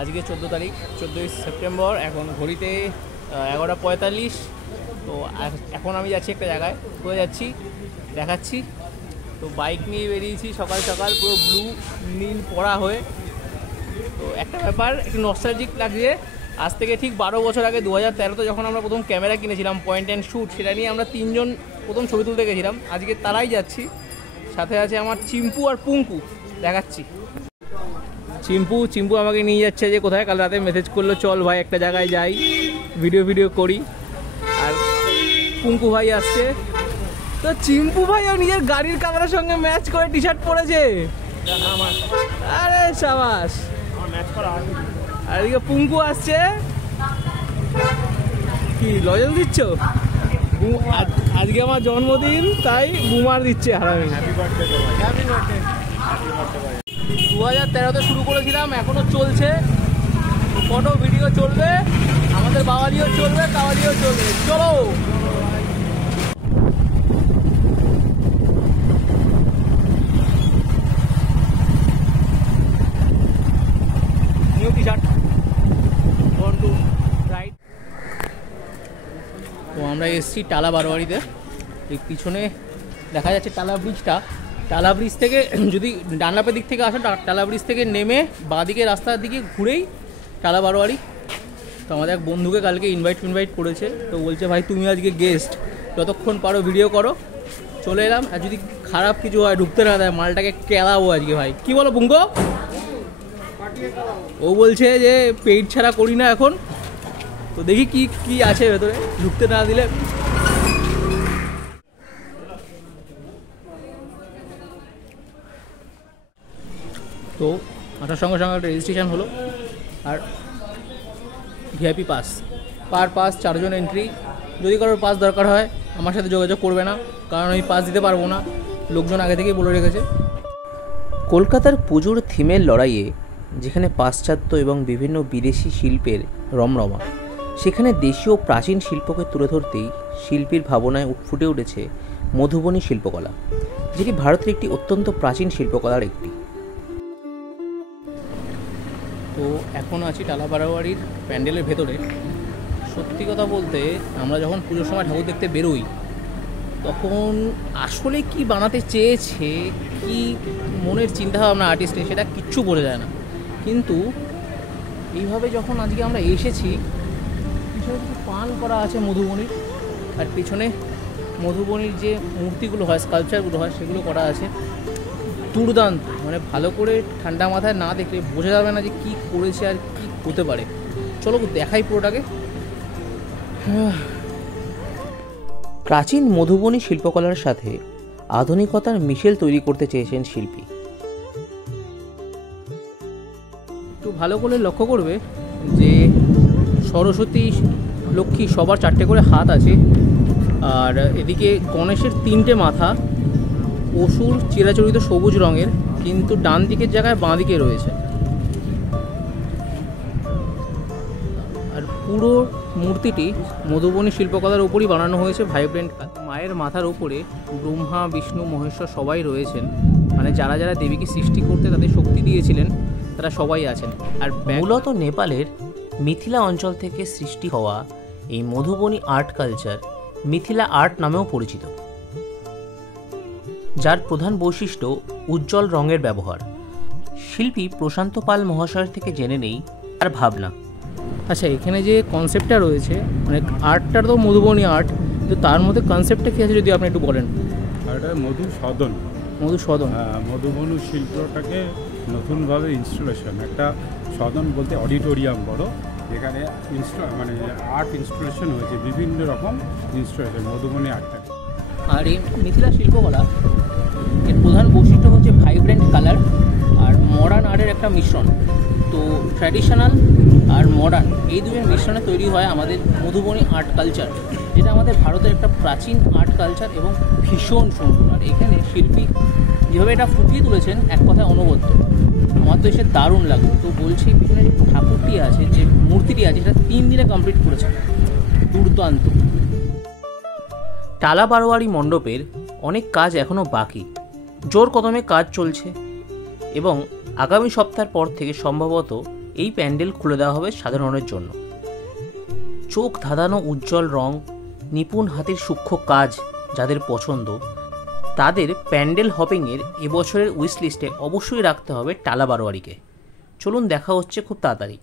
আজকে 14 তারিখ 14ই সেপ্টেম্বর। এখন ঘড়িতে 11:45। তো এখন আমি যাচ্ছি একটা জায়গায়। কোথায় যাচ্ছি দেখাচ্ছি। তো বাইক নিয়ে বেরিয়েছি সকাল সকাল, পুরো ব্লু নীল পড়া হয়ে। তো একটা ব্যাপার একটু নস্টালজিক লাগছে। আজ থেকে ঠিক 12 বছর আগে 2013তে যখন আমরা প্রথম ক্যামেরা কিনেছিলাম পয়েন্ট অ্যান্ড শ্যুট, সেটা নিয়ে আমরা 3 জন প্রথম ছবি তুলতে গেছিলাম। আজকে তারাই যাচ্ছি, সাথে আছে আমার চিম্পু আর পুঙ্কু। দেখাচ্ছি চিম্পু আমাকে নিয়ে যাচ্ছে যে কোথায়, কাল রাতে মেসেজ করলো চল ভাই একটা জায়গায় যাই, ভিডিও করি। আর পুঙ্কু ভাই আসছে। তো চিম্পু ভাইও নিজের গাড়ির কালারের সঙ্গে ম্যাচ করে টি শার্ট পরেছে। আরে সাবাস। আর এদিকে পুঙ্কু আসছে। কি লজেন্স দিচ্ছ? আজকে আমার জন্মদিন, তাই বুমার দিচ্ছে হারামি। 2013তে শুরু করেছিলাম, এখনো চলছে। ফটো ভিডিও চলবে, আমাদের বাওয়ালিও চলবে, কাওয়ালিও চলবে। চলো new T shirt to right. তো আমরা এসেছি টালা বারোয়ারিতে। এই পিছনে দেখা যাচ্ছে টালা ব্রিজটা। টালা ব্রিজ থেকে যদি ডানলাপের দিক থেকে আসো, টালা ব্রিজ থেকে নেমে বাঁদিকে রাস্তার দিকে ঘুরেই টালা বারোয়ারি। তো আমাদের এক বন্ধুকে কালকে ইনভাইট করেছে। তো বলছে ভাই তুমি আজকে গেস্ট, যতক্ষণ পারো ভিডিও করো। চলে এলাম। আর যদি খারাপ কিছু হয়, ঢুকতে না দেয়, মালটাকে কেলাবো আজকে ভাই। কি বলো পুঙ্কো? ও বলছে যে পেইড ছাড়া করি না এখন। তো দেখি কি আছে ভেতরে, ঢুকতে না দিলে। তো আসার সঙ্গে সঙ্গে একটা রেজিস্ট্রেশন হলো। আর ভিআইপি পাস, পার পাস 4 জন এন্ট্রি। যদি কারোর পাস দরকার হয় আমার সাথে যোগাযোগ করবে না, কারণ আমি পাস দিতে পারবো না, লোকজন আগে থেকেই বলে রেখেছে। কলকাতার পুজোর থিমের লড়াইয়ে যেখানে পাশ্চাত্য এবং বিভিন্ন বিদেশি শিল্পের রমরমা, সেখানে দেশীয় প্রাচীন শিল্পকে তুলে ধরতেই শিল্পীর ভাবনায় ফুটে উঠেছে মধুবনী শিল্পকলা, যেটি ভারতের একটি অত্যন্ত প্রাচীন শিল্পকলার একটি। তো এখন আছি টালা বারোয়ারির প্যান্ডেলের ভেতরে। সত্যি কথা বলতে আমরা যখন পুজোর সময় ঠাকুর দেখতে বেরোই, তখন আসলে কি বানাতে চেয়েছে, কি মনের চিন্তাভাবনা আর্টিস্টের, সেটা কিচ্ছু বোঝা যায় না। কিন্তু এইভাবে যখন আজকে আমরা এসেছি, পিছনে কিছু পান করা আছে মধুবনীর, আর পিছনে মধুবনীর যে মূর্তিগুলো হয়, স্কাল্পচারগুলো হয়, সেগুলো করা আছে। দুর্দান্ত, মানে ভালো করে ঠান্ডা মাথায় না দেখলে বোঝা যাবে না যে কী করেছে আর কি হতে পারে। চলো দেখাই পুরোটাকে। প্রাচীন মধুবনী শিল্পকলার সাথে আধুনিকতার মিশেল তৈরি করতে চেয়েছেন শিল্পী। একটু ভালো করে লক্ষ্য করবে যে সরস্বতী, লক্ষ্মী সবার 4টে করে হাত আছে। আর এদিকে গণেশের 3টে মাথা, অসুর চিরাচরিত সবুজ রঙের, কিন্তু ডান দিকের জায়গায় বাঁ দিকে রয়েছে। আর পুরো মূর্তিটি মধুবনী শিল্পকলার উপরই বানানো হয়েছে, ভাইব্রেন্ট। মায়ের মাথার উপরে ব্রহ্মা, বিষ্ণু, মহেশ্বর সবাই রয়েছেন। মানে যারা যারা দেবীকে সৃষ্টি করতে তাদের শক্তি দিয়েছিলেন, তারা সবাই আছেন। আর মূলত নেপালের মিথিলা অঞ্চল থেকে সৃষ্টি হওয়া এই Madhubani art culture Mithila art নামেও পরিচিত, যার প্রধান বৈশিষ্ট্য উজ্জ্বল রঙের ব্যবহার। শিল্পী প্রশান্ত পাল মহাশয়ের থেকে জেনে নেই তার ভাবনা। আচ্ছা, এখানে যে কনসেপ্টটা রয়েছে, মানে আর্টটা তো মধুবনী আর্ট, তো তার মধ্যে কনসেপ্টটা কী আছে যদি আপনি একটু বলেন। এটা মধুসদন। হ্যাঁ, মধুবনী শিল্পটাকে নতুনভাবে ইনস্টলেশন, একটা সদন বলতে অডিটোরিয়াম বড়, যেখানে মানে আর্ট ইনস্টলেশন হয়েছে, বিভিন্ন রকম ইনস্টলেশন মধুবনী আর্টটাকে। আর এই মিথিলা শিল্পকলা এর প্রধান বৈশিষ্ট্য হচ্ছে ভাইব্রেন্ট কালার আর মডার্ন আর্টের একটা মিশ্রণ। তো ট্র্যাডিশনাল আর মডার্ন এই দুটোর মিশ্রণে তৈরি হয় আমাদের মধুবনী আর্ট কালচার, যেটা আমাদের ভারতের একটা প্রাচীন আর্ট কালচার এবং ভীষণ সুন্দর। আর এখানে শিল্পী যেভাবে এটা ফুটিয়ে তুলেছেন, এক কথায় অনবদ্য। আমার তো এসে দারুণ লাগলো। তো বলছি পিছনে যে ঠাকুরটি আছে, যে মূর্তিটি আছে, সেটা 3 দিনে কমপ্লিট করেছে, দুর্দান্ত। টালা বারোয়ারি মণ্ডপের অনেক কাজ এখনও বাকি, জোর কদমে কাজ চলছে এবং আগামী সপ্তাহের পর থেকে সম্ভবত এই প্যান্ডেল খুলে দেওয়া হবে সাধারণের জন্য। চোখ ধাঁধানো উজ্জ্বল রং, নিপুণ হাতের সূক্ষ্ম কাজ যাদের পছন্দ, তাদের প্যান্ডেল হপিংয়ের এবছরের উইশ লিস্টে অবশ্যই রাখতে হবে টালা বারোয়ারিকে। চলুন দেখা হচ্ছে খুব তাড়াতাড়ি।